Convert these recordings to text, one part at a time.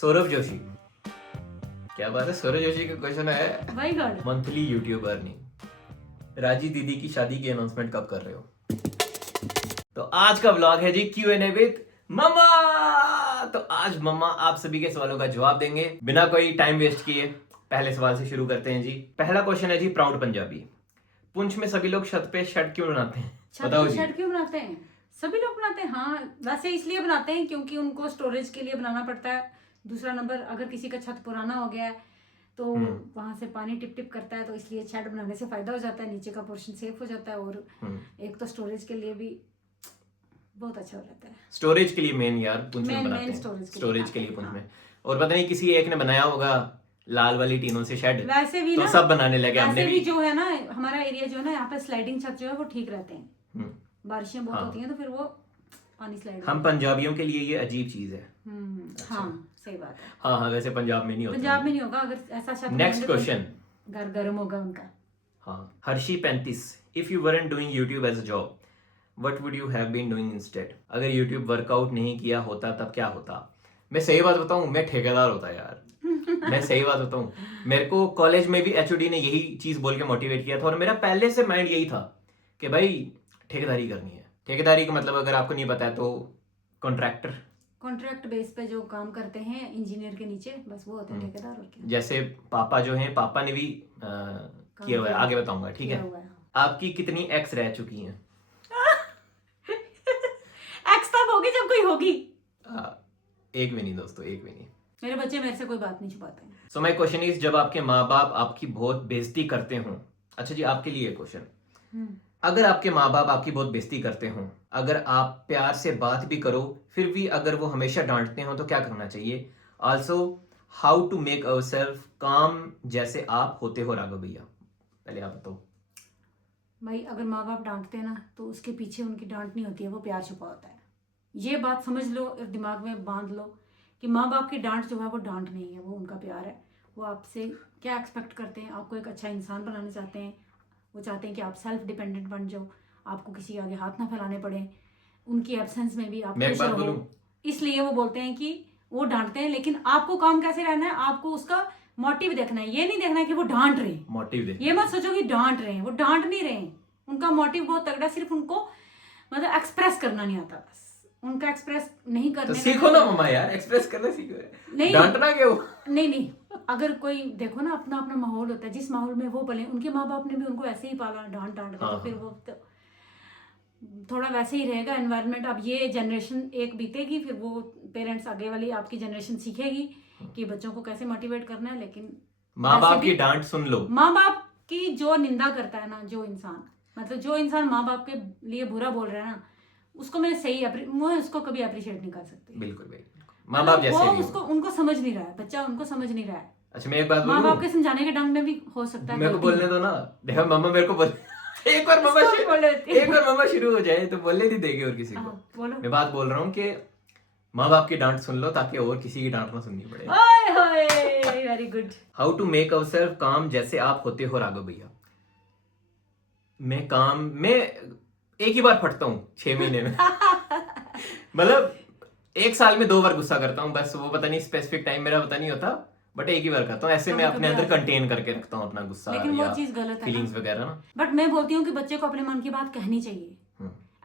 सौरभ जोशी, क्या बात है। सौरभ जोशी का क्वेश्चन है, my God, monthly YouTube earning, राजी दीदी की शादी की अनाउंसमेंट कब कर रहे हो? तो आज का व्लॉग है जी Q&A विद मम्मा। तो आज मम्मा आप सभी के सवालों का जवाब देंगे बिना कोई टाइम वेस्ट किए। पहले सवाल से शुरू करते हैं जी। पहला क्वेश्चन है जी, प्राउड पंजाबी, पुंछ में सभी लोग छत पे शर्ट क्यों बनाते हैं? बताओ जी। शर्ट क्यों बनाते हैं? सभी लोग बनाते हैं। हाँ, वैसे इसलिए बनाते हैं क्योंकि उनको स्टोरेज के लिए बनाना पड़ता है। दूसरा नंबर, अगर किसी का छत पुराना हो गया है तो वहां से पानी टिप टिप करता है, तो इसलिए शेड बनाने से फायदा हो जाता है, नीचे का पोर्शन सेफ हो जाता है और एक तो स्टोरेज के लिए भी बहुत अच्छा हो जाता है। स्टोरेज के लिए मेन यार पुंछ में बनाते हैं, स्टोरेज के लिए पुंछ में। और पता नहीं किसी एक ने बनाया होगा लाल वाली टीनों से शेड, वैसे भी तो ना, सब बनाने लगे। हमने भी जो है ना, हमारा एरिया जो है ना, यहाँ पे स्लाइडिंग छत जो है वो ठीक रहते हैं। बारिशें बहुत होती हैं तो फिर वो पानी स्लाइड। हम पंजाबियों के लिए ये अजीब चीज है। हाँ, सही बात है। हाँ, वैसे पंजाब में नहीं होता। पंजाब में नहीं होगा अगर ऐसा छत। नेक्स्ट क्वेश्चन, घर गर्म होगा उनका। हाँ, Harshi 35, if you weren't doing YouTube as a job what would you have been doing instead? अगर यूट्यूब वर्कआउट नहीं किया होता तब क्या होता? मैं सही बात बताऊं, मैं ठेकेदार होता यार। मैं सही बात बताऊं, मेरे को कॉलेज में भी एचओडी ने यही चीज बोल के मोटिवेट किया था और मेरा पहले से माइंड यही था कि भाई ठेकेदारी करनी है। ठेकेदारी का मतलब अगर आपको नहीं पता है तो कॉन्ट्रैक्ट बेस पे जो काम करते हैं इंजीनियर के नीचे, बस वो होते हैं ठेकेदार। और क्या, जैसे पापा जो हैं, पापा ने भी किया हुआ है, आगे बताऊंगा, ठीक है। आपकी कितनी एक्स रह चुकी हैं? एक्स तब होगी जब कोई होगी। एक भी नहीं दोस्तों, एक भी नहीं। मेरे बच्चे मेरे से कोई बात नहीं छुपाते हैं। सो माय क्वेश्चन इज, जब आपके माँ बाप आपकी बहुत बेइज्जती करते हों, अच्छा जी आपके लिए क्वेश्चन, अगर आपके माँ बाप आपकी बहुत बेइज्जती करते हों, अगर आप प्यार से बात भी करो फिर भी अगर वो हमेशा डांटते हो तो क्या करना चाहिए? Also how to make ourselves calm जैसे आप होते हो राघव भैया, पहले आप बताओ। भाई, अगर माँ बाप डांटते हैं ना तो उसके पीछे उनकी डांट नहीं होती है, वो प्यार छुपा होता है। ये बात समझ लो और दिमाग में बांध लो कि माँ बाप की डांट जो है वो डांट नहीं है, वो उनका प्यार है। वो आपसे क्या एक्सपेक्ट करते हैं? आपको एक अच्छा इंसान बनाना चाहते हैं। वो चाहते हैं कि आप सेल्फ डिपेंडेंट बन जाओ, आपको किसी के आगे हाथ ना फैलाने पड़े, उनकी एब्सेंस में भी आप खुश रहो। इसलिए वो बोलते हैं कि वो डांटते हैं, लेकिन आपको काम कैसे रहना है, आपको उसका मोटिव देखना है। ये नहीं देखना है कि वो डांट रहे हैं, मोटिव देखना। ये मत सोचो कि डांट रहे हैं, वो डांट नहीं रहे हैं। उनका मोटिव बहुत तगड़ा, सिर्फ उनको मतलब एक्सप्रेस करना नहीं आता। बस उनका एक्सप्रेस नहीं करने तो सीखो ना मम्मा यार, एक्सप्रेस करना सीखो, नहीं डांटना क्यों? नहीं, अगर कोई देखो ना, अपना अपना माहौल होता है, जिस माहौल में वो पले, उनके माँ बाप ने भी उनको ऐसे ही पाला, डांट के, तो फिर वो तो थोड़ा वैसे ही रहेगा एनवायरनमेंट। अब ये जनरेशन एक बीतेगी, फिर वो पेरेंट्स आगे वाली आपकी जनरेशन सीखेगी कि बच्चों को कैसे मोटिवेट करना है। लेकिन माँ बाप की डांट सुन लो। माँ बाप की जो निंदा करता है ना, जो इंसान माँ बाप के लिए बुरा बोल रहा है ना, उसको मैं उसको कभी अप्रिशिएट नहीं कर सकती। बिल्कुल, माँ बाप जैसे भी उसको उनको समझ नहीं रहा है, बच्चा उनको समझ नहीं रहा है। अच्छा, मैं एक बात बोलूं, माँ बाप के समझाने के ढंग में भी हो सकता है। मेरे को बोलने दो ना। देखो मम्मा मेरे को बोल एक बार मम्मा शुरू हो जाए तो बोलने नहीं देगी और किसी को। बोलो। मैं बात बोल रहा हूँ कि माँ बाप की डांट सुन लो ताकि और किसी की डांट ना सुननी पड़े। Very good. How to make ourselves calm जैसे आप होते हो राघव भैया? मैं एक ही बार फटता हूँ 6 महीने में। मतलब 1 साल में 2 बार गुस्सा करता हूँ बस। वो पता नहीं स्पेसिफिक टाइम मेरा पता नहीं होता, बट एक ही बार करता हूँ। ऐसे मैं अपने अंदर कंटेन करके रखता हूँ अपना गुस्सा, लेकिन वो चीज गलत है, फीलिंग्स वगैरह ना। बट मैं बोलती हूँ कि बच्चे को अपने मन की बात कहनी चाहिए,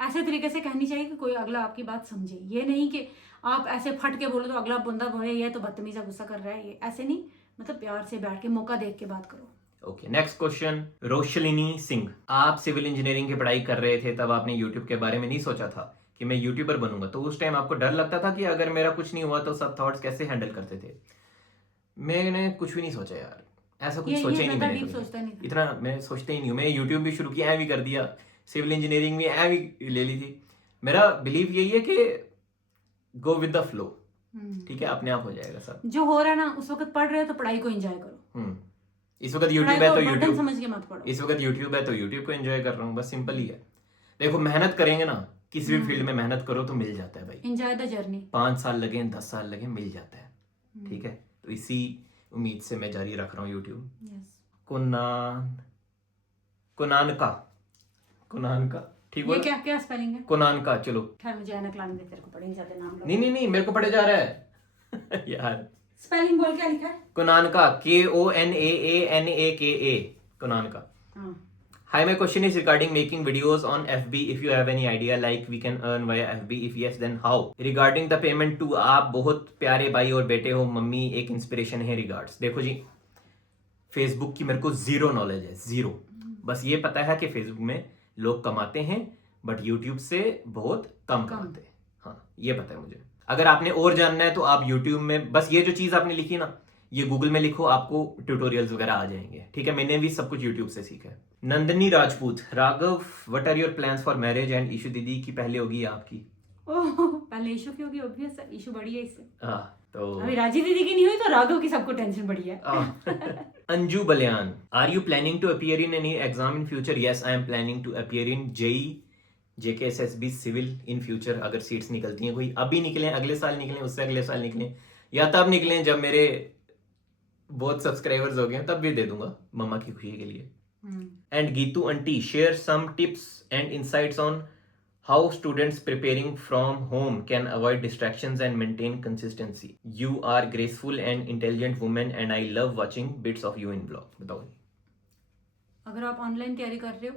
ऐसे तरीके से कहनी चाहिए कि कोई अगला आपकी बात समझे। ये नहीं कि आप ऐसे फट के बोलो तो अगला बंदा बोले ये तो बदतमीजा गुस्सा कर रहा है। ये ऐसे नहीं, मतलब प्यार से बैठ के मौका देख के बात करो। ओके, नेक्स्ट क्वेश्चन, रोशलिनी सिंह, आप सिविल इंजीनियरिंग की पढ़ाई कर रहे थे तब आपने यूट्यूब के बारे में नहीं सोचा था कि मैं यूट्यूबर बनूंगा? तो उस टाइम आपको डर लगता था कि अगर मेरा कुछ नहीं हुआ तो सब थॉट्स कैसे हैंडल करते थे? मैंने कुछ भी नहीं सोचा यार, ऐसा कुछ सोचा ही नहीं मैंने। इतना मैं सोचता ही नहीं हूँ। मैं यूट्यूब भी शुरू किया, भी कर दिया, सिविल इंजीनियरिंग भी भी ले ली थी। मेरा बिलीव यही है कि गो विद द फ्लो, ठीक है, अपने आप हो जाएगा सब। जो हो रहा है ना, उस वक्त पढ़ रहे हो तो पढ़ाई को एंजॉय करो। इस वक्त यूट्यूब है तो यूट्यूब समझ के मत पढ़ो। इस वक्त यूट्यूब है तो यूट्यूब को एंजॉय कर रहा हूँ, बस सिंपल ही है। देखो मेहनत करेंगे ना, किसी भी फील्ड में मेहनत करो तो मिल जाता है भाई। Enjoy the journey. 5 साल लगे 10 साल लगे, मिल जाता है, ठीक है। तो इसी उम्मीद से मैं जारी रख रहा हूँ यूट्यूब। कुनान का ठीक बोला? ये क्या स्पेलिंग है? कुनान का। चलो खैर, मुझे ऐनक लाने दे, तेरे को पढ़े नहीं जाते नाम। नहीं मेरे को पढ़े जा रहा है यार, स्पेलिंग बोल, क्या लिखा है? कुनानका, KONAANAKA, कुनानका. हाँ. Hi, my question is regarding making videos on FB. If you have any idea, like we can earn via FB. If yes, then how? Regarding the payment too, आप बहुत प्यारे भाई और बेटे हो. मम्मी एक इंस्पिरेशन है. रिगार्ड्स. देखो जी, फेसबुक की मेरे को जीरो नॉलेज है, जीरो. बस ये पता है कि फेसबुक में लोग कमाते हैं, बट यूट्यूब से बहुत कम कमाते हैं. हाँ, ये पता है मुझे. अगर आपने और जानना है तो आप यूट्यूब में बस ये जो चीज़ आपने लिखी ना, ये गूगल में लिखो, आपको ट्यूटोरियल्स वगैरह आ जाएंगे. ठीक है, मैंने भी सब कुछ यूट्यूब से सीखा है. Nandini Rajput, Raghav, what are your plans for marriage? And Ishu दीदी की पहले होगी या आपकी? ओह, पहले इशू की होगी, ऑब्वियस है, इशू बड़ी है इससे. हाँ, तो अभी राजी दीदी की नहीं हुई तो राघव की सबको टेंशन बड़ी है. Anju Baliyan, are you planning to appear in any exam in future? Yes, I am planning to appear in JE, JKSSB civil in future. अगर सीट्स निकलती हैं कोई, अभी निकलें, अगले साल निकलें, उससे अगले साल निकलें, या तब निकलें जब मेरे बहुत सब्सक्राइबर्स हो गए, तब भी दे दूंगा मम्मा की खुशी के लिए. And Geetu aunty, share some tips and insights on how students preparing from home can avoid distractions and maintain consistency. You are graceful and intelligent women and I love watching bits of you in blog. बताओ. अगर आप online तैयारी कर रहे हो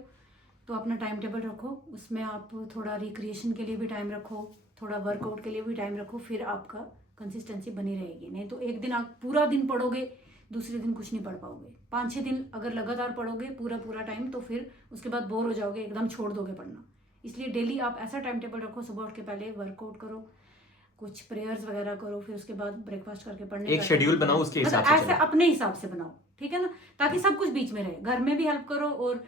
तो अपना time table रखो, उसमें आप थोड़ा रिक्रिएशन के लिए भी टाइम रखो, थोड़ा वर्कआउट के लिए भी टाइम रखो, फिर आपका कंसिस्टेंसी बनी रहेगी. नहीं तो एक दिन आप पूरा दिन पढ़ोगे, दूसरे दिन कुछ नहीं पढ़ पाओगे. 5-6 दिन अगर लगातार पढ़ोगे पूरा टाइम, तो फिर उसके बाद बोर हो जाओगे, एकदम छोड़ दोगे पढ़ना. इसलिए डेली आप ऐसा टाइम टेबल रखो, सुबह उठ के पहले वर्कआउट करो, कुछ प्रेयर्स वगैरह करो, फिर उसके बाद ब्रेकफास्ट करके पढ़ने एक शेड्यूल बनाओ, उसके हिसाब से ऐसे अपने हिसाब से बनाओ. ठीक है ना, ताकि सब कुछ बीच में रहे. घर में भी हेल्प करो और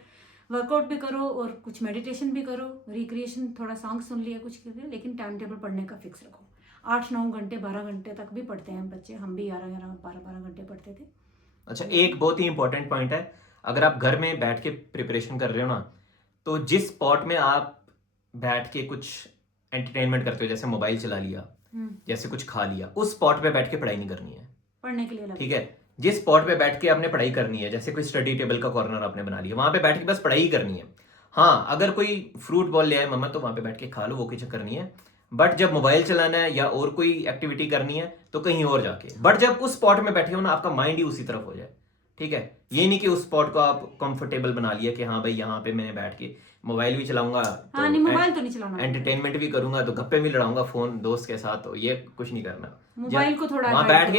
वर्कआउट भी करो और कुछ मेडिटेशन भी करो, रिक्रिएशन, थोड़ा सॉन्ग सुन लिया कुछ कर लिया, लेकिन टाइम टेबल पढ़ने का फिक्स रखो. 8-9 घंटे 12 घंटे तक भी पढ़ते हैं बच्चे, हम भी 11-11 12-12 घंटे पढ़ते थे. अच्छा, एक बहुत ही इंपॉर्टेंट पॉइंट है. अगर आप घर में बैठ के प्रिपरेशन कर रहे हो ना, तो जिस स्पॉट में आप बैठ के कुछ एंटरटेनमेंट करते हो, जैसे मोबाइल चला लिया, जैसे कुछ खा लिया, उस स्पॉट पे बैठ के पढ़ाई नहीं करनी है. पढ़ने के लिए अलग. ठीक है, जिस स्पॉट पे बैठ के आपने पढ़ाई करनी है, जैसे कोई स्टडी टेबल का कॉर्नर आपने बना लिया, वहां पे बैठ के बस पढ़ाई ही करनी है. हाँ, अगर कोई फ्रूट बॉल ले आए मम्मा, तो वहां पे बैठ के खा लो, वो कोई चक्कर नहीं है. बट जब मोबाइल चलाना है या और कोई एक्टिविटी करनी है तो कहीं और जाके. बट जब उस स्पॉट में बैठे हो ना, आपका माइंड ही उसी तरफ हो जाए. ठीक है, ये नहीं कि उस स्पॉट को आप कंफर्टेबल बना लिया कि हाँ भाई यहाँ पे मैंने बैठ के मोबाइल भी चलाऊंगा, हाँ, नहीं, मोबाइल तो नहीं चलाना, एंटरटेनमेंट भी करूंगा, तो गप्पे भी लड़ाऊंगा फोन दोस्त के साथ, तो ये कुछ नहीं करना. मोबाइल को थोड़ा वहां बैठ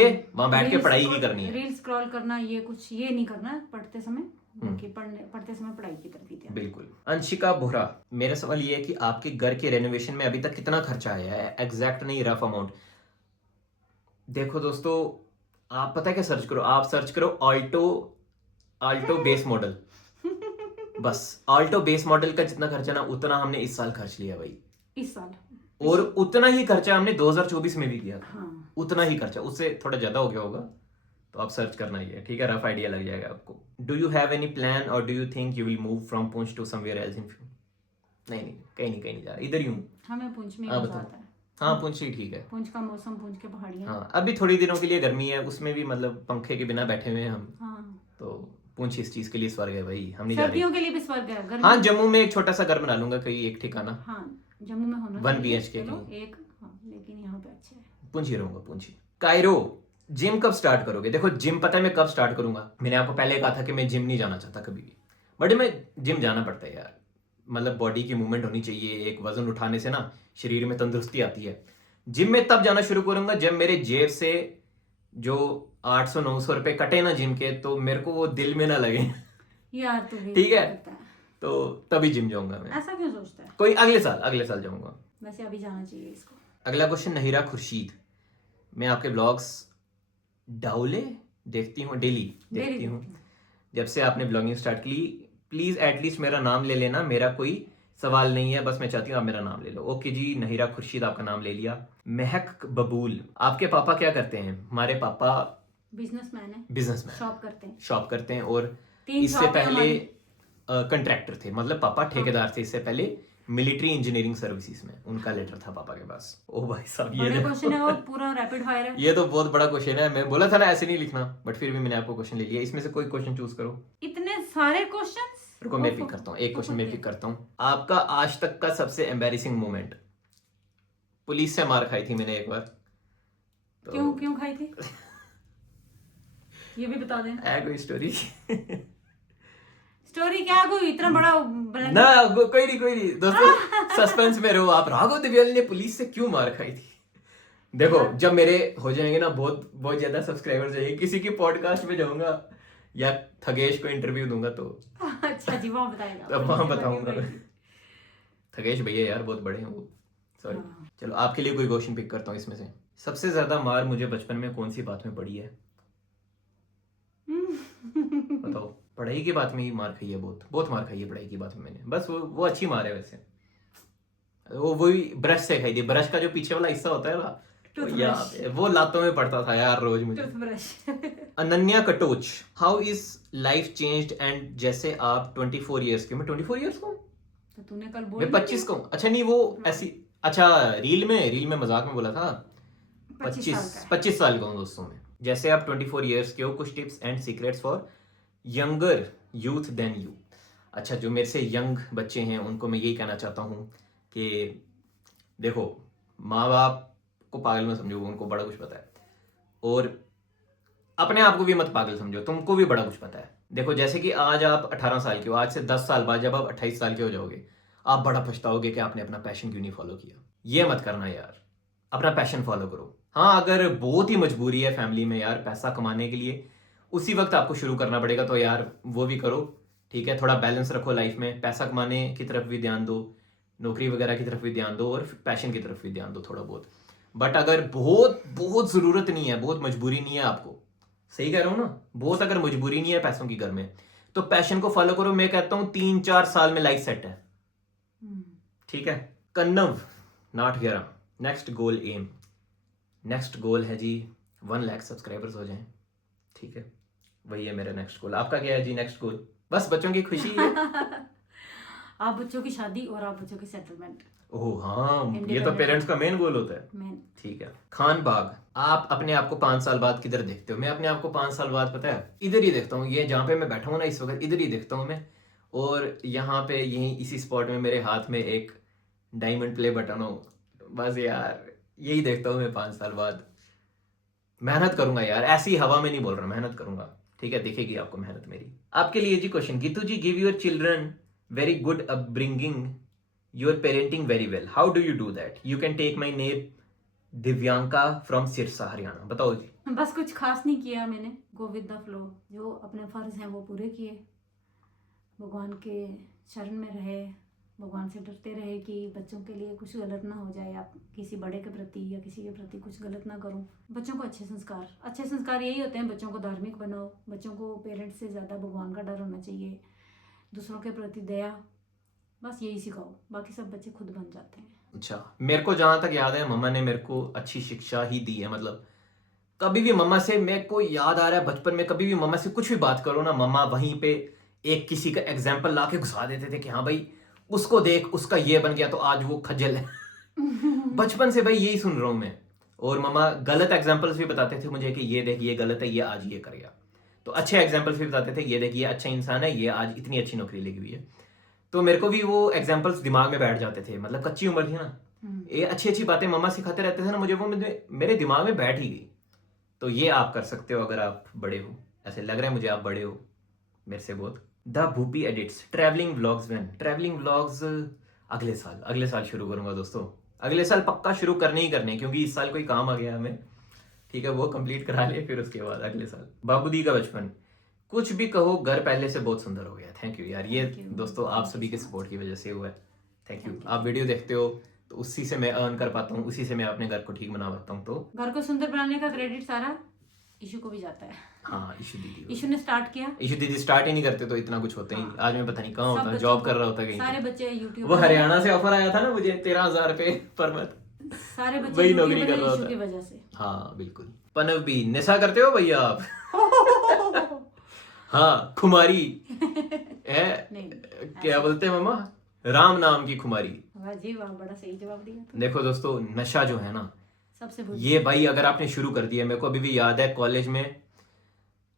के पढ़ाई ही करनी है. रील स्क्रॉल करना, ये नहीं करना पढ़ते समय, कि पढ़ते समय पढ़ाई की तरफ ही ध्यान. बिल्कुल. अंशिका बोहरा, मेरा सवाल ये है कि आपके घर के रेनोवेशन में अभी तक कितना खर्चा आया है? एग्जैक्ट नहीं, रफ अमाउंट. देखो दोस्तों, आप पता है क्या सर्च करो? आप सर्च करो ऑल्टो बेस मॉडल. बस ऑल्टो बेस मॉडल का जितना खर्चा ना, उतना हमने इस साल खर्च लिया भाई. इस साल. और उतना ही खर्चा हमने 2024 में भी किया था. हाँ. उतना ही खर्चा, उससे थोड़ा ज्यादा हो गया होगा, तो आप सर्च करना ही है. ठीक है, रफ आइडिया लग जाएगा आपको. Do you have any plan और do you think you will move from Poonch to somewhere else in future? नहीं, कहीं नहीं जा रहा, इधर ही हूँ. हमें पुंछ में हाँ, मजा आता है. हाँ, पुंछ ही ठीक है. पुंछ का मौसम, पुंछ के पहाड़ियाँ. हाँ, अभी थोड़ी दिनों के लिए गर्मी है, उसमें भी मतलब पंखे के बिना बैठे हुए हैं हम. हाँ. तो पुंछ इस चीज के लिए स्वर्ग है भाई, हम नहीं जा रहे. सर्दियों के लिए भी स्वर्ग है. गर्मी. हाँ, जम्मू में एक छोटा सा घर बना लूंगा, कहीं एक ठिकाना. हाँ, जम्मू में होना 1 BHK चलो, की. एक. हाँ, लेकिन यहाँ पे अच्छा है. पुंछ ही रहूंगा, पुंछ ही. कायरो, जिम कब स्टार्ट करोगे? देखो, जिम पता है मैं कब स्टार्ट करूंगा. मैंने आपको पहले कहा था कि मैं जिम नहीं जाना चाहता कभी भी, बट मैं जिम जाना पड़ता है यार. मतलब बॉडी की मूवमेंट होनी चाहिए. एक वजन उठाने से ना शरीर में तंदुरुस्ती आती है. जिम में तब जाना शुरू करूंगा जब मेरे जेब से जो 800-900 रुपए कटे ना जिम के, तो मेरे को वो दिल में ना लगे. यार तो ठीक है, तो तभी जिम जाऊंगा मैं. ऐसा क्यों सोचता है? कोई अगले साल जाऊंगा. वैसे अभी जाना चाहिए इसको. अगला क्वेश्चन, नहीरा खुर्शीद, मैं आपके ब्लॉग्स डाउले देखती हूँ, डेली देखती हूँ जब से आपने ब्लॉगिंग स्टार्ट की. प्लीज एटलीस्ट मेरा नाम ले लेना. मेरा कोई सवाल नहीं है, बस मैं चाहती हूँ आप मेरा नाम ले लो. ओके जी, नहीरा खुर्शीद, आपका नाम ले लिया. महक बबूल, आपके पापा क्या करते हैं? हमारे पापा बिजनेसमैन है. बिजनेसमैन, शॉप करते हैं. और इससे पहले कंट्रैक्टर थे. मतलब पापा ठेकेदार थे. इससे पहले मिलिट्री इंजीनियरिंग सर्विसेज में उनका लेटर था पापा के पास. ओ भाई साहब, ये क्वेश्चन है, वो पूरा रैपिड फायर है. ये तो बहुत बड़ा क्वेश्चन है. मैं बोला था ना ऐसे नहीं लिखना, बट फिर भी मैंने आपको क्वेश्चन ले लिया. इसमें से कोई क्वेश्चन चूज करो. इतने सारे क्वेश्चंस. रुको, मैं पिक करता हूँ एक क्वेश्चन. मैं पिक करता हूँ. आपका आज तक का सबसे एम्बैरेसिंग मोमेंट? पुलिस से मार खाई थी मैंने एक बार. क्यों खाई थी? ये भी बता दें। है कोई स्टोरी? स्टोरी क्या, कोई इतना बड़ा brand- ना कोई नहीं दोस्तों, सस्पेंस में रहो आप। राघव दिव्याल ने पुलिस से क्यों मार खाई थी? देखो जब मेरे हो जाएंगे ना बहुत बहुत ज्यादा सब्सक्राइबर चाहिए, किसी की पॉडकास्ट में जाऊंगा या थगेश को इंटरव्यू दूंगा तो अच्छा जी, वहाँ बताएगा। तब वहां बताऊंगा मैं। थगेश भैया यार बहुत बड़े हैं वो, सॉरी। हाँ। चलो आपके लिए कोई क्वेश्चन पिक करता हूँ इसमें से। सबसे ज्यादा मार मुझे बचपन में कौन सी बात में पड़ी है? बताओ। पढ़ाई की बात में ही मार खाई है, बहुत बहुत मार खाई है पढ़ाई की बात में मैंने। बस वो अच्छी मार है वैसे। वो वही ब्रश से खाई थी। ब्रश का जो पीछे वाला हिस्सा होता है ना, वो लातों में पड़ता था यार रोज मुझे। Toothbrush. Ananya Katoch, how is life changed and जैसे आप 24 इयर्स के, मैं 24 इयर्स का हूँ, तो तूने कल बोल मैं 25 का हूँ। अच्छा नहीं वो ऐसी, अच्छा रील में मजाक में बोला था। 25 साल का हूँ दोस्तों मैं। जैसे आप 24 इयर्स के हो, कुछ tips and secrets for younger youth than you. अच्छा जो मेरे से यंग बच्चे हैं उनको मैं यही कहना चाहता हूँ कि देखो, माँ बाप को पागल मत समझो, उनको बड़ा कुछ पता है, और अपने आप को भी मत पागल समझो, तुमको भी बड़ा कुछ पता है। देखो जैसे कि आज आप 18 साल के हो, आज से 10 साल बाद जब आप 28 साल के हो जाओगे, आप बड़ा पछताओगे कि आपने अपना पैशन क्यों नहीं फॉलो किया। ये मत करना यार, अपना पैशन फॉलो करो। हाँ अगर बहुत ही मजबूरी है फैमिली में यार पैसा कमाने के लिए, उसी वक्त आपको शुरू करना पड़ेगा तो यार वो भी करो, ठीक है। थोड़ा बैलेंस रखो लाइफ में, पैसा कमाने की तरफ भी ध्यान दो, नौकरी वगैरह की तरफ भी ध्यान दो, और पैशन की तरफ भी ध्यान दो थोड़ा बहुत। बट अगर बहुत बहुत ज़रूरत नहीं है, बहुत मजबूरी नहीं है आपको, सही कह रहा हूँ ना, बहुत अगर मजबूरी नहीं है पैसों की घर में, तो पैशन को फॉलो करो। मैं कहता हूँ 3-4 साल में लाइफ सेट है, ठीक है। कन्नव नाट 11, next goal aim, next goal है जी 1 लाख सब्सक्राइबर्स हो जाएं, ठीक है। वही है मेरा नेक्स्ट गोल। आपका क्या है जी नेक्स्ट गोल? बस बच्चों की खुशी है। आप बच्चों की शादी और आप बच्चों की सेटलमेंट। ओह हाँ, ये तो पेरेंट्स का मेन गोल होता है। ठीक है। खान बाग, आप अपने आप को 5 साल बाद किधर देखते हो? मैं अपने आप को 5 साल बाद पता है इधर ही देखता हूँ, ये जहाँ पे मैं बैठा हूँ ना इस वक्त, इधर ही देखता हूँ मैं। और यहाँ पे यहीं इसी स्पॉट में मेरे हाथ में एक डायमंड प्ले बटन हो, बस यार यही देखता हूँ मैं 5 साल बाद। मेहनत करूंगा यार, ऐसी हवा में नहीं बोल रहा, मेहनत करूंगा, ठीक है। दिखेगी आपको मेहनत मेरी। आपके लिए जी question, Geetu ji give your children very good upbringing, your parenting very well, how do you do that? You can take my name Divyanka from Sirsa Haryana. बताओ जी। बस कुछ खास नहीं किया मैंने, गो विद द फ्लो, जो अपने फर्ज हैं वो पूरे किए, भगवान के शरण में रहे, भगवान से डरते रहे कि बच्चों के लिए कुछ गलत ना हो जाए, आप किसी बड़े के प्रति या किसी के प्रति कुछ गलत ना करूं। बच्चों को अच्छे संस्कार यही होते हैं, बच्चों को धार्मिक बनाओ, बच्चों को पेरेंट्स से ज़्यादा भगवान का डर होना चाहिए, दूसरों के प्रति दया, बस यही सिखाओ, बाकी सब बच्चे खुद बन जाते हैं। अच्छा मेरे को जहां तक याद है मम्मा ने मेरे को अच्छी शिक्षा ही दी है। मतलब कभी भी मम्मा से, मेरे को याद आ रहा है बचपन में, कभी भी मम्मा से कुछ भी बात करो ना, मम्मा वहीं पे एक किसी का एग्जाम्पल ला के घुसा देते थे कि हाँ भाई उसको देख, उसका ये बन गया तो आज वो खज्जल है। बचपन से भाई यही सुन रहा हूं मैं। और मम्मा गलत एग्जाम्पल्स भी बताते थे मुझे कि ये देख ये गलत है, ये आज ये कर गया। तो अच्छे एग्जाम्पल्स भी बताते थे, ये देख ये अच्छा इंसान है, ये आज इतनी अच्छी नौकरी लगी हुई है। तो मेरे को भी वो एग्जाम्पल्स दिमाग में बैठ जाते थे। मतलब कच्ची उम्र थी ना, ये अच्छी अच्छी बातें मम्मा सिखाते रहते थे ना मुझे, वो मेरे दिमाग में बैठ ही गई। तो ये आप कर सकते हो अगर आप बड़े हो, ऐसे लग रहा है मुझे आप बड़े हो मेरे से बहुत। The Bhupi edits, travelling vlogs when? Travelling vlogs अगले साल शुरू करूंगा दोस्तों, अगले साल पक्का शुरू करने ही करने, क्योंकि इस साल कोई काम आ गया हमें, ठीक है, वो कंप्लीट करा ले, फिर उसके बाद अगले साल। बाबूदी का बचपन, कुछ भी कहो घर पहले से बहुत सुंदर हो गया। थैंक यू यार, ये दोस्तों आप सभी के सपोर्ट की वजह से हुआ है, थैंक यू। आप वीडियो देखते हो तो उसी से मैं अर्न कर पाता हूँ, उसी से मैं अपने घर को ठीक बना पाता हूँ। तो घर को सुंदर बनाने का क्रेडिट सारा ईशु को भी जाता है। हाँ ईशु दीदी, ईशु ने स्टार्ट किया। ईशु दीदी स्टार्ट ही नहीं करते तो इतना कुछ होता ही। आज मैं पता नहीं कहाँ होता, जॉब कर रहा होता कहीं। सारे बच्चे यूट्यूब, वो हरियाणा से ऑफर आया था ना मुझे 13,000 रुपए पर मंथ, सारे बच्चे वही नौकरी कर रहा ईशु होता की वजह से। हाँ बिल्कुल। पनव भी, नशा करते हो भैया आप? हाँ खुमारी है, क्या बोलते हैं मामा, राम नाम की खुमारी। वाह जी वाह, बड़ा सही जवाब दिया। देखो दोस्तों नशा जो है ना, सबसे ये भाई अगर आपने शुरू कर दिया, मेरे को अभी भी याद है कॉलेज में,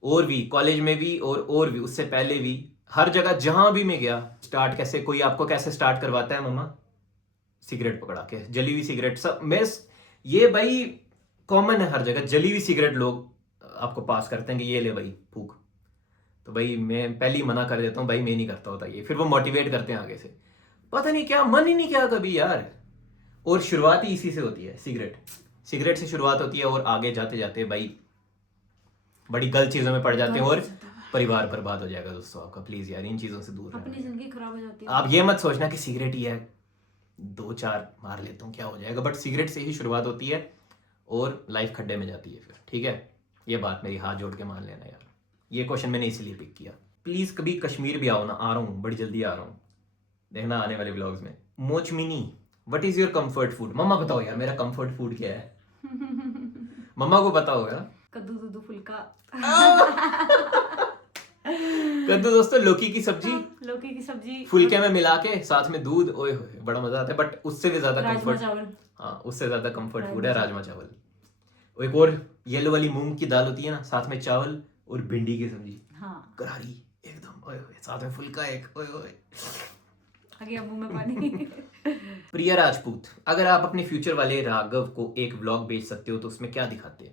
और भी कॉलेज में भी और भी उससे पहले भी, हर जगह जहां भी मैं गया, स्टार्ट कैसे, कोई आपको कैसे स्टार्ट करवाता है मामा, सिगरेट पकड़ा के, जली हुई सिगरेट। सब मैं ये भाई कॉमन है हर जगह, जली हुई सिगरेट लोग आपको पास करते हैं कि ये ले भाई फूक, तो भाई मैं पहले ही मना कर देता हूँ भाई मैं नहीं करता होता ये, फिर वो मोटिवेट करते हैं आगे से, पता नहीं क्या मन ही नहीं किया कभी यार। और शुरुआत ही इसी से होती है, सिगरेट से शुरुआत होती है और आगे जाते जाते भाई बड़ी गलत चीज़ों में पड़ जाते हैं और परिवार बर्बाद हो जाएगा दोस्तों आपका। प्लीज़ यार इन चीज़ों से दूर अपनी रहना। जिंदगी खराब हो जाती है। आप ये मत सोचना कि सिगरेट ही है 2-4 मार लेता हूँ क्या हो जाएगा, बट सिगरेट से ही शुरुआत होती है और लाइफ खड्डे में जाती है फिर, ठीक है। ये बात मेरी हाथ जोड़ के मान लेना यार। ये क्वेश्चन मैंने इसीलिए पिक किया। प्लीज़ कभी कश्मीर भी आओ ना, आ रहा हूँ बड़ी जल्दी आ रहा हूँ, देखना आने वाले व्लॉग्स में। मोचमिनी, what is your comfort food? मम्मा बताओ यार मेरा कंफर्ट फूड क्या है। मम्मा को पता होगा। कद्दू दुद्दू फुल्का। कद्दू दोस्तों लौकी की सब्जी, लौकी की सब्जी फुल्के में मिला के साथ में दूध, ओए होए बड़ा मजा आता है। बट उससे भी ज्यादा राजमा कंफर्ट, चावल। हाँ उससे ज्यादा कंफर्ट फूड है राजमा चावल। एक और येलो वाली मूंग की दाल होती है ना, साथ में चावल और भिंडी की सब्जी, हाँ करारी एकदम, ओए होए साथ में फुल्का एक, ओए होए। आ गया मुंह में पानी। प्रिया राजपूत, अगर आप अपने फ्यूचर वाले राघव को एक व्लॉग भेज सकते हो तो उसमें क्या दिखाते?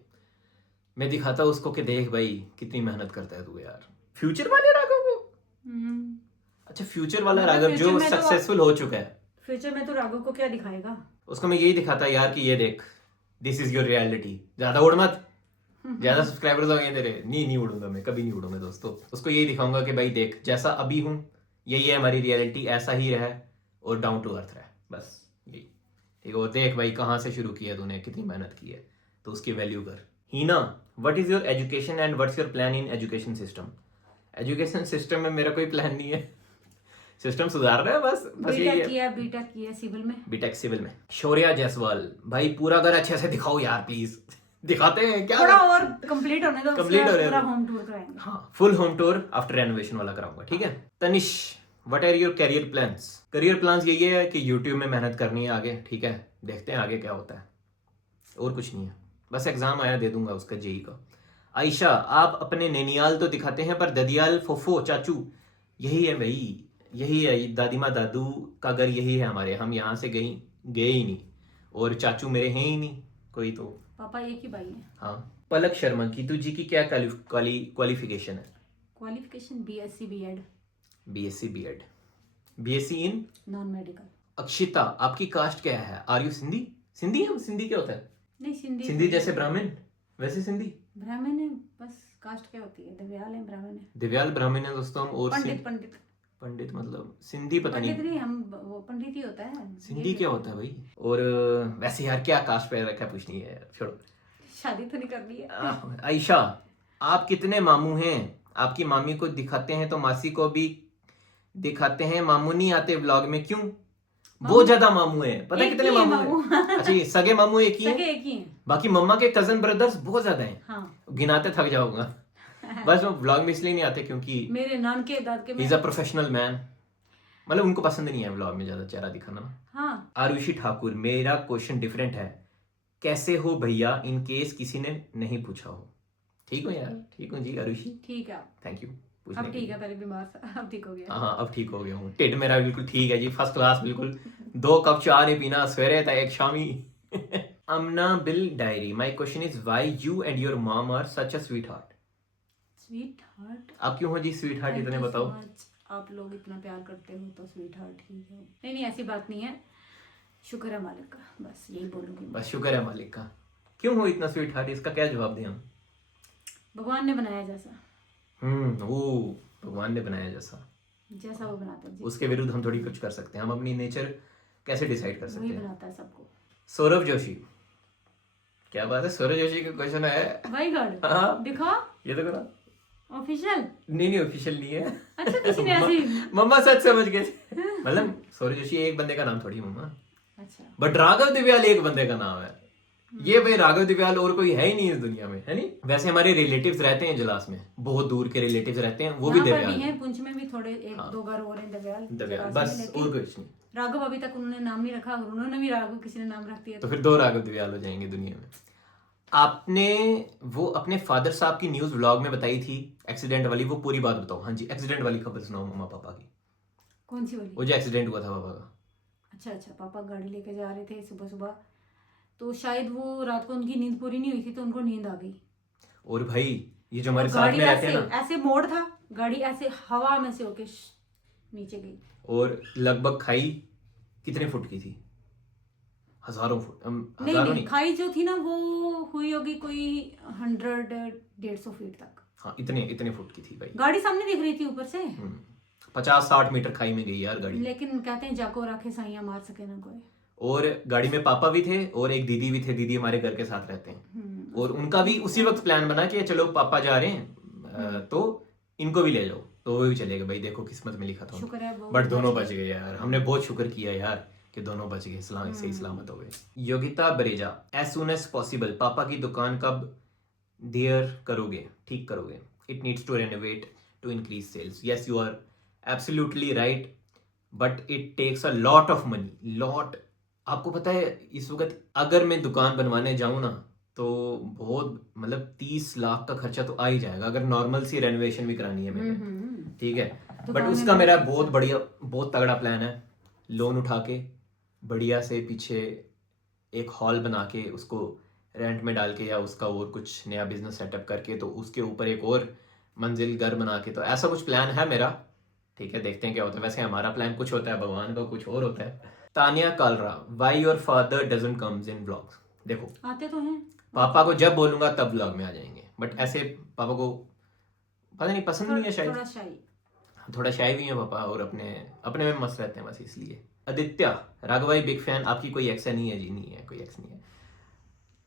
मैं दिखाता उसको कि देख भाई कितनी मेहनत करता है तू यार। फ्यूचर वाले राघव को? अच्छा फ्यूचर वाला मतलब राघव जो future में तो- सक्सेसफुल हो चुका है, फ्यूचर में तो राघव को क्या दिखाएगा? उसको मैं यही दिखाता यार कि ये देख, दिस इज योर रियलिटी, ज्यादा उड़ मत, ज्यादा सब्सक्राइबर्स हो गए तेरे, नहीं उड़ूंगा मैं, कभी नहीं उड़ूंगा दोस्तों। उसको यही दिखाऊंगा कि भाई देख जैसा अभी हूँ यही है हमारी रियलिटी, ऐसा ही रहे और डाउन टू अर्थ रहे, बस यही ठीक है। और देख भाई कहाँ से शुरू किया तूने, कितनी मेहनत की है, तो उसकी वैल्यू कर। Heena, what is your education and what's your plan in education system? Education system में मेरा कोई प्लान नहीं है, सिस्टम सुधार रहा है बस यही है। बीटेक किया सिविल में। बीटेक सिविल में। शौर्या जायसवाल, भाई पूरा घर अच्छे से दिखाओ यार प्लीज। दिखाते हैं क्या, थोड़ा और कंप्लीट होने दो, कंप्लीट हो पूरा रहा होम टूर कराएंगे। हाँ full home tour after renovation वाला कराऊंगा, ठीक है। Tanish, what are your career plans? Career plans यही है कि यूट्यूब में मेहनत करनी है आगे, ठीक है, देखते हैं आगे क्या होता है, और कुछ नहीं है, बस एग्जाम आया दे दूंगा उसका जेई का। आयशा, आप अपने नैनियाल तो दिखाते हैं पर ददियाल फोफो चाचू यही है भाई, यही है दादी माँ दादू का घर यही है हमारे, हम यहाँ से गए ही नहीं, और चाचू मेरे हैं ही नहीं कोई, तो पापा एक ही भाई है। हाँ। पलक शर्मा, गीतू जी की क्या क्वालिफिकेशन है? Qualification BSc BEd. BSc BEd, BSc in non medical. Akshita, आपकी कास्ट क्या है? Are you Sindhi? सिंधी है, सिंधी क्या होता है? नहीं सिंधी जैसे ब्राह्मण, वैसे सिंधी। ब्राह्मण है, बस कास्ट क्या होती है? दिव्याल है, ब्राह्मण है। दिव्याल ब्राह्मण है दोस्तों हम, और पंडित पंडित मतलब सिंधी पता पंडित नहीं, नहीं, हम वो पंडित ही होता है। सिंधी क्या होता है भाई? और वैसे यार क्या कास्ट पे रखा है पूछनी है यार, छोड़ो। शादी तो नहीं करनी है। आयशा, आप कितने मामू हैं? आपकी मामी को दिखाते हैं तो मासी को भी दिखाते हैं, मामू नहीं आते व्लॉग में क्यों? बहुत ज्यादा मामू हैं, पता है कितने मामू हैं? अच्छा ये सगे मामू एक ही सगे हैं, एक ही हैं। बाकी मम्मा के कजन ब्रदर्स बहुत ज्यादा हैं, हाँ। गिनाते थक जाऊंगा। बस वो व्लॉग में इसलिए नहीं आते क्योंकि मेरे नान के दाद के he is a professional man, मतलब उनको पसंद नहीं है व्लॉग में ज्यादा चेहरा दिखाना। हाँ। आरुषि ठाकुर, मेरा क्वेश्चन डिफरेंट है, कैसे हो भैया इन केस किसी ने नहीं पूछा हो? ठीक हो यार? ठीक हूँ जी आरुषि, ठीक है। Thank you. अब ठीक है, पहले बीमार था, अब ठीक हो गया। हाँ अब ठीक हो गया हूँ, टेट मेरा बिल्कुल ठीक है जी, फर्स्ट क्लास बिल्कुल, 2 कप चाय नहीं पीना सवेरे था, एक शामी। अमना बिल डायरी, my question is why you and your mom are such a sweet heart? Sweet heart? आप क्यों हो जी स्वीट हार्ट, इतने बताओ। आप लोग इतना प्यार करते हो तो स्वीट हार्ट ही है। नहीं ऐसी बात नहीं है, शुक्र है मालिक का, बस यही बोलूंगी। बस शुक्र है मालिक का। क्यों हो इतना स्वीट हार्ट, इसका क्या जवाब दें हम? भगवान ने बनाया जैसा। वो भगवान ने बनाया जैसा वो बनाता है जी। उसके विरुद्ध हम थोड़ी कुछ कर सकते हैं, हम अपनी नेचर कैसे डिसाइड कर सकते वही हैं? बनाता है सबको। सौरभ जोशी, क्या बात है, सौरभ जोशी का क्वेश्चन है। भाई गॉड, हाँ दिखा ये तो करा, ऑफिशियल। नहीं ऑफिशियल नहीं है। अच्छा किसी ने ऐसी मम्मा सच समझ गए थे। मतलब सौरभ जोशी एक बंदे का नाम थोड़ी मम्मा, अच्छा बट राघव दिव्याल एक बंदे का नाम है। ये भाई राघव दिव्याल और कोई है ही नहीं इस दुनिया में, है नहीं? वैसे हमारे रिलेटिव्स रहते हैं जलास में, बहुत दूर के रिलेटिव्स रहते हैं, वो भी यहाँ पर दिव्याल भी हैं। हैं, पुंछ में भी थोड़े एक दो घर और हैं दिव्याल, दिव्याल जलास में, बस, लेकिन और कुछ नहीं। राघव अभी तक उन्होंने नाम नहीं रखा, और उन्होंने भी राघव किसी ने नाम रख दिया तो फिर 2 राघव दिव्याल हो जाएंगे दुनिया में। आपने वो अपने फादर साहब की न्यूज व्लॉग में बताई थी एक्सीडेंट वाली, वो पूरी बात बताओ। हाँ जी एक्सीडेंट वाली खबर सुनाओ मम्मा पापा की। कौन सी वाली? वो जो एक्सीडेंट हुआ था पापा का। अच्छा पापा गाड़ी लेके जा रहे थे सुबह सुबह, तो शायद वो रात को उनकी नींद पूरी नहीं हुई थी तो उनको नींद आ गई। और भाई ये जो हमारे साथ गाड़ी में रहते हैं ऐसे ना, ऐसे मोड़ था, गाड़ी ऐसे हवा में से होके नीचे गई। और लगभग खाई कितने फुट की थी? हजारों फुट, नहीं हजारों नहीं, नहीं, खाई जो थी ना वो हुई होगी कोई 100-150 फीट तक। हाँ इतने इतने फुट की थी भाई। गाड़ी सामने दिख रही थी ऊपर से। 50-60 मीटर खाई में गई यार गाड़ी। लेकिन कहते हैं जाको राखे साइयां मार सके ना कोई। और गाड़ी में पापा भी थे और एक दीदी भी थे, दीदी हमारे घर के साथ रहते हैं, और उनका भी उसी वक्त प्लान बना कि चलो पापा जा रहे हैं तो इनको भी ले जाओ, तो वो भी चले गए भाई। देखो किस्मत में लिखा था, शुक्र है वो बट दोनों बच गए यार। हमने बहुत शुक्र किया यार कि दोनों बच गए, सही सलामत हो गए। Yogita Bareja, as soon as possible पापा की दुकान कब देयर करोगे, ठीक करोगे? It needs to renovate to increase sales. Yes you are absolutely right, but it takes a lot of money, lot. आपको पता है इस वक्त अगर मैं दुकान बनवाने जाऊं ना तो बहुत मतलब 30 लाख का खर्चा तो आ ही जाएगा, अगर नॉर्मल सी रेनोवेशन भी करानी है मैंने, ठीक है। बट दुकान में उसका मेरा बहुत बहुत बढ़िया, बहुत तगड़ा प्लान है। लोन उठा के बढ़िया से पीछे एक हॉल बना के उसको रेंट में डाल के, या उसका और कुछ नया बिजनेस सेटअप करके, तो उसके ऊपर एक और मंजिल घर बना के, तो ऐसा कुछ प्लान है मेरा, ठीक है। देखते हैं क्या होता है। वैसे हमारा प्लान कुछ होता है, भगवान का कुछ और होता है। Tania Kalra, why your father doesn't comes in vlogs? देखो आते तो हैं, पापा को जब बोलूंगा तब व्लॉग में आ जाएंगे, बट ऐसे पापा को पता नहीं, पसंद नहीं है शायद, थोड़ा शाही। थोड़ा शाय भी है पापा, और अपने अपने में मस्त रहते हैं बस इसलिए। आदित्य, राघव भाई बिग फैन, आपकी कोई एक्स नहीं है जी? नहीं है, कोई एक्स नहीं है।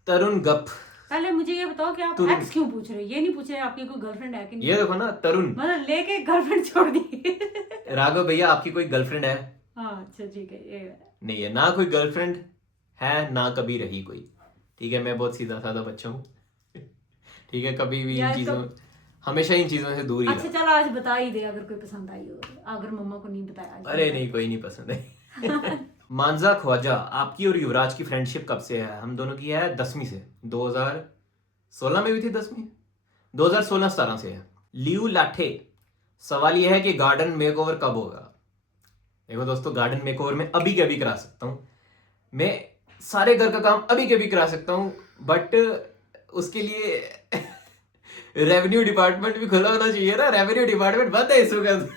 तरुण गप, पहले मुझे ये बताओ कि आप एक्स क्यों पूछ रहे हो? ये नहीं पूछ रहे आपकी कोई गर्लफ्रेंड है कि नहीं। ये देखो ना तरुण, मतलब लेके गर्लफ्रेंड छोड़ दी। राघव भैया आपकी कोई गर्लफ्रेंड है? हाँ अच्छा ठीक है, ये नहीं है ना, कोई गर्लफ्रेंड है ना, कभी रही कोई, ठीक है। मैं बहुत सीधा साधा बच्चा हूँ, ठीक है। कभी भी इन यार चीजों, हमेशा इन चीजों से दूर ही अच्छा रहा। चलो आज बता ही दे अगर कोई पसंद आई हो, अगर मम्मा को नहीं बताया आज। अरे नहीं, कोई नहीं पसंद है। मानजा ख्वाजा, आपकी और युवराज की फ्रेंडशिप कब से है? हम दोनों की है 10वीं से, 2016 में भी थी 10वीं, 2016-17 से है। लियू लाठे, सवाल यह है कि गार्डन मेकओवर कब होगा? देखो दोस्तों, गार्डन मेकओवर में अभी के अभी करा सकता हूँ, मैं सारे घर का काम अभी के अभी करा सकता हूँ, बट उसके लिए रेवेन्यू डिपार्टमेंट भी खुला होना चाहिए ना। रेवेन्यू डिपार्टमेंट बंद है इस वक्त।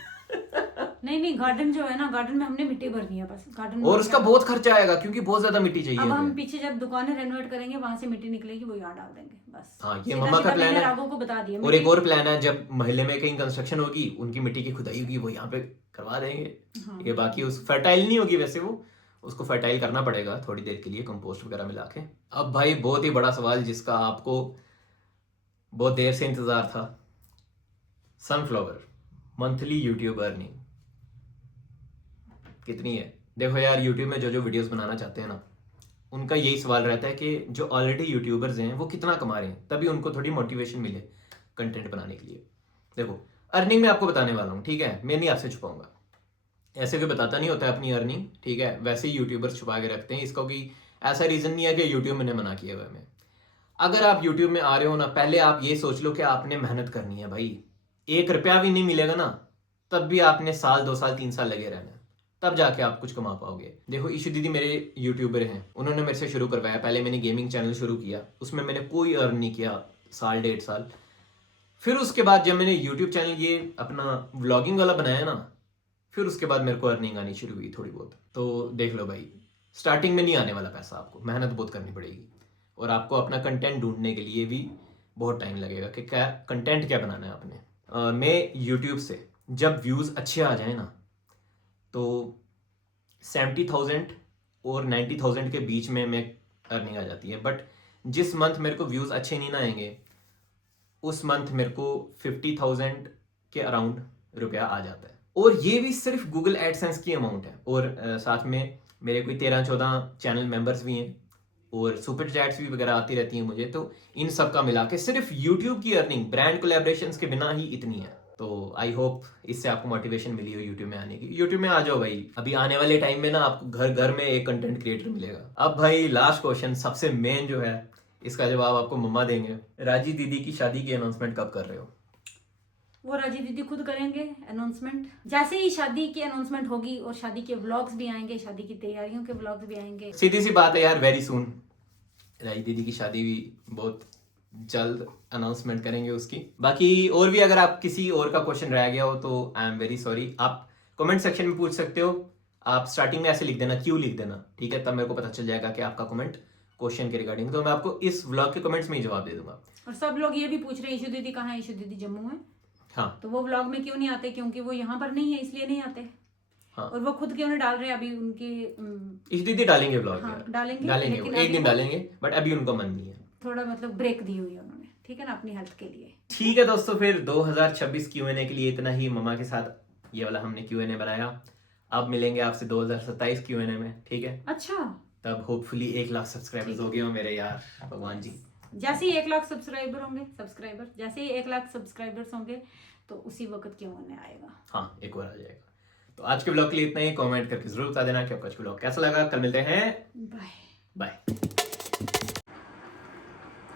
नहीं गार्डन जो है ना, गार्डन में हमने मिट्टी भरनी है बस, गार्डन में और उसका बहुत खर्चा आएगा क्योंकि बहुत ज्यादा मिट्टी चाहिए अब हम हमें। पीछे जब दुकानें रेनोवेट करेंगे वहां से मिट्टी निकलेगी, वो यहाँ डाल देंगे बस। हाँ ये सीधा मम्मा का सीधा प्लान मैंने है। राघव को बता दिया। और एक और प्लान है, जब मोहल्ले में कहीं कंस्ट्रक्शन होगी, उनकी मिट्टी की खुदाई होगी, वो यहाँ पे करवा देंगे। हाँ, ये बाकी उस फर्टाइल नहीं होगी वैसे, वो उसको फर्टाइल करना पड़ेगा थोड़ी देर के लिए, कंपोस्ट वगैरह मिला के। अब भाई बहुत ही बड़ा सवाल जिसका आपको बहुत देर से इंतजार था, सनफ्लावर मंथली यूट्यूब अर्निंग कितनी है? देखो यार, यूट्यूब में जो जो वीडियोस बनाना चाहते हैं ना, उनका यही सवाल रहता है कि जो ऑलरेडी यूट्यूबर्स हैं वो कितना कमा रहे हैं, तभी उनको थोड़ी मोटिवेशन मिले कंटेंट बनाने के लिए। देखो अर्निंग मैं आपको बताने वाला हूँ, ठीक है, मैं नहीं आपसे छुपाऊंगा, ऐसे कोई बताता नहीं होता है अपनी अर्निंग, ठीक है। वैसे ही यूट्यूबर्स छुपा के रखते हैं, इसका कोई ऐसा रीज़न नहीं है कि यूट्यूब मैंने मना किया हुआ है। मैं, अगर आप यूट्यूब में आ रहे हो ना, पहले आप ये सोच लो कि आपने मेहनत करनी है भाई। 1 रुपया भी नहीं मिलेगा ना, तब भी आपने साल 2 साल 3 साल लगे रहना है, तब जाके आप कुछ कमा पाओगे। देखो ईशू दीदी मेरे यूट्यूबर हैं, उन्होंने मेरे से शुरू करवाया। पहले मैंने गेमिंग चैनल शुरू किया, उसमें मैंने कोई अर्न नहीं किया साल 1.5 साल। फिर उसके बाद जब मैंने यूट्यूब चैनल ये अपना व्लॉगिंग वाला बनाया ना, फिर उसके बाद मेरे को अर्निंग आनी शुरू हुई थोड़ी बहुत। तो देख लो भाई, स्टार्टिंग में नहीं आने वाला पैसा, आपको मेहनत बहुत करनी पड़ेगी, और आपको अपना कंटेंट ढूंढने के लिए भी बहुत टाइम लगेगा कि क्या कंटेंट क्या बनाना है आपने। मैं यूट्यूब से जब व्यूज़ अच्छे आ जाए ना, तो 70,000 और 90,000 के बीच में मैं अर्निंग आ जाती है। बट जिस मंथ मेरे को व्यूज़ अच्छे नहीं ना आएंगे, उस मंथ मेरे को 50,000 के अराउंड रुपया आ जाता है, और ये भी सिर्फ गूगल एडसेंस की अमाउंट है। और साथ में मेरे कोई 13-14 चैनल मेंबर्स भी हैं, और सुपर चैट्स भी वगैरह आती रहती हैं मुझे। तो इन सब का मिला के सिर्फ यूट्यूब की अर्निंग ब्रांड कोलैबोरेशंस के बिना ही इतनी है। तो आई होप इससे आपको मोटिवेशन मिली हो यूट्यूब में आने की। यूट्यूब में आ जाओ भाई, अभी आने वाले टाइम में ना आपको घर घर में एक कंटेंट क्रिएटर मिलेगा। अब भाई लास्ट क्वेश्चन, सबसे मेन जो है, इसका जवाब आपको मम्मा देंगे। राजी दीदी की शादी की अनाउंसमेंट कब कर रहे हो? वो राजी दीदी खुद करेंगे अनाउंसमेंट, जैसे ही शादी की अनाउंसमेंट होगी, और शादी के व्लॉग्स भी आएंगे, शादी की तैयारियों के व्लॉग्स भी आएंगे। सीधी सी बात है यार, वेरी सून राजी दीदी की शादी भी बहुत जल्द अनाउंसमेंट करेंगे उसकी। बाकी और भी अगर आप किसी और का क्वेश्चन रह गया हो तो आई एम वेरी सॉरी, आप कमेंट सेक्शन में पूछ सकते हो। आप स्टार्टिंग में ऐसे लिख देना, क्यों लिख देना, ठीक है, तब मेरे को पता चल जाएगा कि आपका कमेंट क्वेश्चन के रिगार्डिंग, तो मैं आपको इस व्लॉग के कमेंट्स में ही जवाब दे दूंगा। और सब लोग ये भी पूछ रहे हैं ईशू दीदी कहाँ है, ईशू दीदी जम्मू है। हाँ तो वो व्लॉग में क्यों नहीं आते, क्योंकि वो यहाँ पर नहीं है इसलिए नहीं आते। हाँ, और वो खुद क्यों नहीं डाल रहे अभी, उनकी इस दीदी डालेंगे व्लॉग हाँ, में, डालेंगे डालेंगे वो, एक दिन डालेंगे, बट अभी उनका मन नहीं है, थोड़ा मतलब ब्रेक दी हुई है उन्होंने, ठीक है ना, अपनी हेल्थ के लिए। ठीक है दोस्तों, फिर 2026 Q&A के लिए इतना ही। मम्मा के साथ ये वाला हमने Q&A बनाया। अब मिलेंगे आपसे 2027 Q&A में, ठीक है। अच्छा, तब होपफुली 1 लाख सब्सक्राइबर्स हो गए हो मेरे यार, भगवान जी। जैसे ही 1 लाख सब्सक्राइबर होंगे, जैसे ही 1 लाख सब्सक्राइबर्स होंगे तो उसी वक्त क्यों होने आएगा। हाँ, एक और आ जाएगा। तो आज के ब्लॉग के लिए इतना ही। कमेंट करके जरूर बता देना कि आपका ब्लॉग कैसा लगा। कल मिलते हैं, बाय बाय।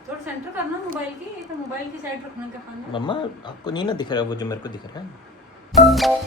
थोड़ा सेंटर करना मोबाइल की, ये तो मोबाइल की साइड रखने का खाना। मम्मा आपको नहीं ना दिख रहा वो जो मेरे को दिख रहा है।